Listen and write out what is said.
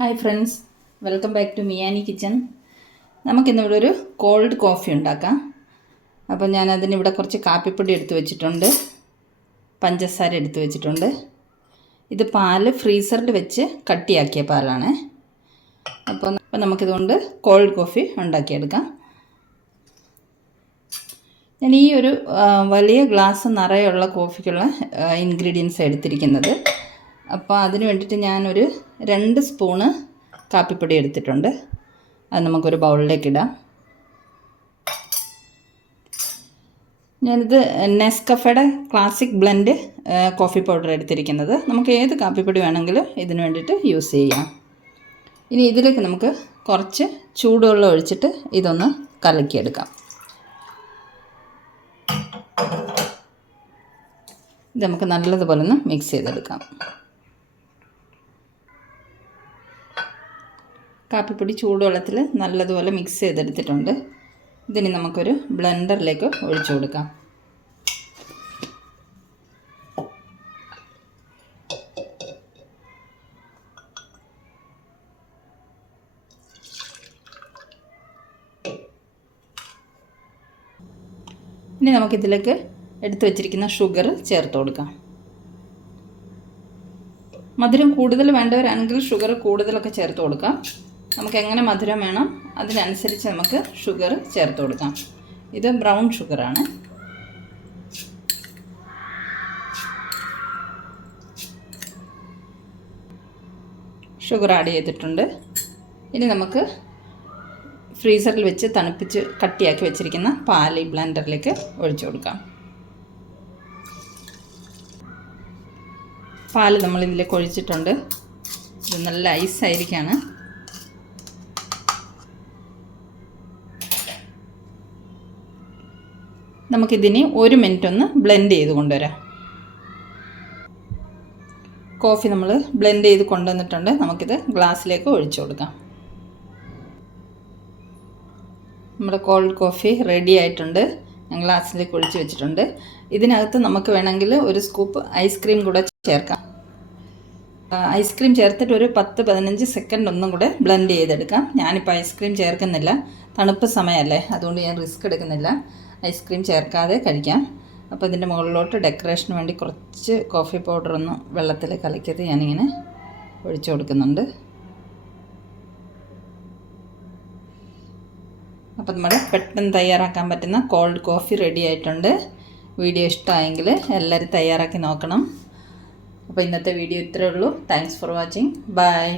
Hi friends, welcome back to Miyani kitchen. നമുക്കിന്നിവിടെ ഒരു cold coffee ഉണ്ടാക്കാം. അപ്പോൾ ഞാനതിനിവിടെ കുറച്ച് കാപ്പിപ്പൊടി എടുത്ത് വെച്ചിട്ടുണ്ട്, പഞ്ചസാര എടുത്ത് വെച്ചിട്ടുണ്ട്. ഇത് പാല് ഫ്രീസറിൽ വെച്ച് കട്ടിയാക്കിയ പാലാണ്. അപ്പോൾ നമുക്കിതുകൊണ്ട് കോൾഡ് കോഫി ഉണ്ടാക്കിയെടുക്കാം. ഞാൻ ഈ ഒരു വലിയ ഗ്ലാസ് നിറയുള്ള കോഫിക്കുള്ള ഇൻഗ്രീഡിയൻസ് എടുത്തിരിക്കുന്നത്. അപ്പോൾ അതിന് വേണ്ടിയിട്ട് ഞാനൊരു 2 സ്പൂണ് കാപ്പിപ്പൊടി എടുത്തിട്ടുണ്ട്. അത് നമുക്കൊരു ബൗളിലേക്ക് ഇടാം. ഞാനിത് നെസ്കഫയുടെ ക്ലാസിക് ബ്ലെൻഡ് കോഫി പൗഡർ എടുത്തിരിക്കുന്നത്. നമുക്ക് ഏത് കാപ്പിപ്പൊടി വേണമെങ്കിലും ഇതിന് വേണ്ടിയിട്ട് യൂസ് ചെയ്യാം. ഇനി ഇതിലേക്ക് നമുക്ക് കുറച്ച് ചൂടുവെള്ളം ഒഴിച്ചിട്ട് ഇതൊന്ന് കലക്കിയെടുക്കാം. ഇത് നമുക്ക് നല്ലതുപോലെ ഒന്ന് മിക്സ് ചെയ്തെടുക്കാം. കാപ്പിപ്പൊടി ചൂടുവെള്ളത്തിൽ നല്ലതുപോലെ മിക്സ് ചെയ്തെടുത്തിട്ടുണ്ട്. ഇതിന് നമുക്കൊരു ബ്ലെൻഡറിലേക്ക് ഒഴിച്ചു കൊടുക്കാം. ഇനി നമുക്കിതിലേക്ക് എടുത്തു വച്ചിരിക്കുന്ന ഷുഗർ ചേർത്ത് കൊടുക്കാം. മധുരം കൂടുതൽ വേണ്ടവരാണെങ്കിൽ ഷുഗർ കൂടുതലൊക്കെ ചേർത്ത് കൊടുക്കാം. നമുക്ക് എങ്ങനെ മധുരം വേണം അതിനനുസരിച്ച് നമുക്ക് ഷുഗർ ചേർത്ത് കൊടുക്കാം. ഇത് ബ്രൗൺ ഷുഗറാണ്. ഷുഗർ ആഡ് ചെയ്തിട്ടുണ്ട്. ഇനി നമുക്ക് ഫ്രീസറിൽ വെച്ച് തണുപ്പിച്ച് കട്ടിയാക്കി വെച്ചിരിക്കുന്ന പാൽ ഈ ബ്ലെൻഡറിലേക്ക് ഒഴിച്ചു കൊടുക്കാം. പാൽ നമ്മളിതിലേക്ക് ഒഴിച്ചിട്ടുണ്ട്. ഇത് നല്ല ഐസായിരിക്കുകയാണ്. നമുക്കിതിന് 1 മിനിറ്റ് ഒന്ന് ബ്ലെൻഡ് ചെയ്ത് കൊണ്ടുവരാം. കോഫി നമ്മൾ ബ്ലെൻഡ് ചെയ്ത് കൊണ്ടുവന്നിട്ടുണ്ട്. നമുക്കിത് ഗ്ലാസ്സിലേക്ക് ഒഴിച്ചു കൊടുക്കാം. നമ്മുടെ കോൾഡ് കോഫി റെഡി ആയിട്ടുണ്ട്. ഞാൻ ഗ്ലാസ്സിലേക്ക് ഒഴിച്ച് വെച്ചിട്ടുണ്ട്. ഇതിനകത്ത് നമുക്ക് വേണമെങ്കിൽ ഒരു സ്കൂപ്പ് ഐസ്ക്രീം കൂടെ ചേർക്കാം. ഐസ്ക്രീം ചേർത്തിട്ട് ഒരു 10-15 സെക്കൻഡ് ഒന്നും കൂടെ ബ്ലെൻഡ് ചെയ്തെടുക്കാം. ഞാനിപ്പോൾ ഐസ്ക്രീം ചേർക്കുന്നില്ല, തണുപ്പ് സമയമല്ലേ, അതുകൊണ്ട് ഞാൻ റിസ്ക് എടുക്കുന്നില്ല. ഐസ്ക്രീം ചേർക്കാതെ കഴിക്കാം. അപ്പോൾ ഇതിൻ്റെ മുകളിലോട്ട് ഡെക്കറേഷന് വേണ്ടി കുറച്ച് കോഫി പൗഡർ ഒന്ന് വെള്ളത്തിൽ കലക്കിയത് ഞാനിങ്ങനെ ഒഴിച്ചു കൊടുക്കുന്നുണ്ട്. അപ്പോൾ നമ്മുടെ പെട്ടെന്ന് തയ്യാറാക്കാൻ പറ്റുന്ന കോൾഡ് കോഫി റെഡി ആയിട്ടുണ്ട്. വീഡിയോ ഇഷ്ടമായെങ്കിൽ എല്ലാവരും തയ്യാറാക്കി നോക്കണം. അപ്പോൾ ഇന്നത്തെ വീഡിയോ ഇത്രയേ ഉള്ളൂ. Thanks for watching. ബൈ.